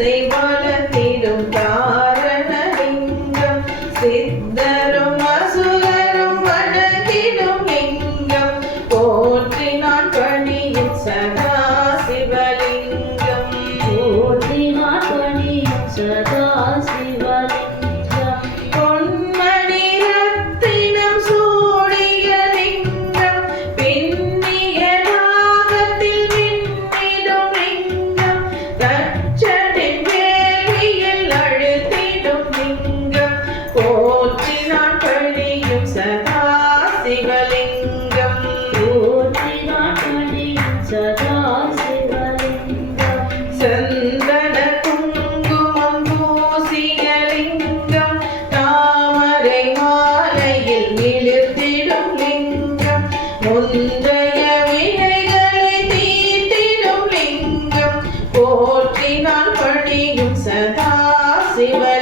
மனத்தை வளர்த்திடும் காரணலிங்கம் சித்தரும் பணியும் சதா சிவன்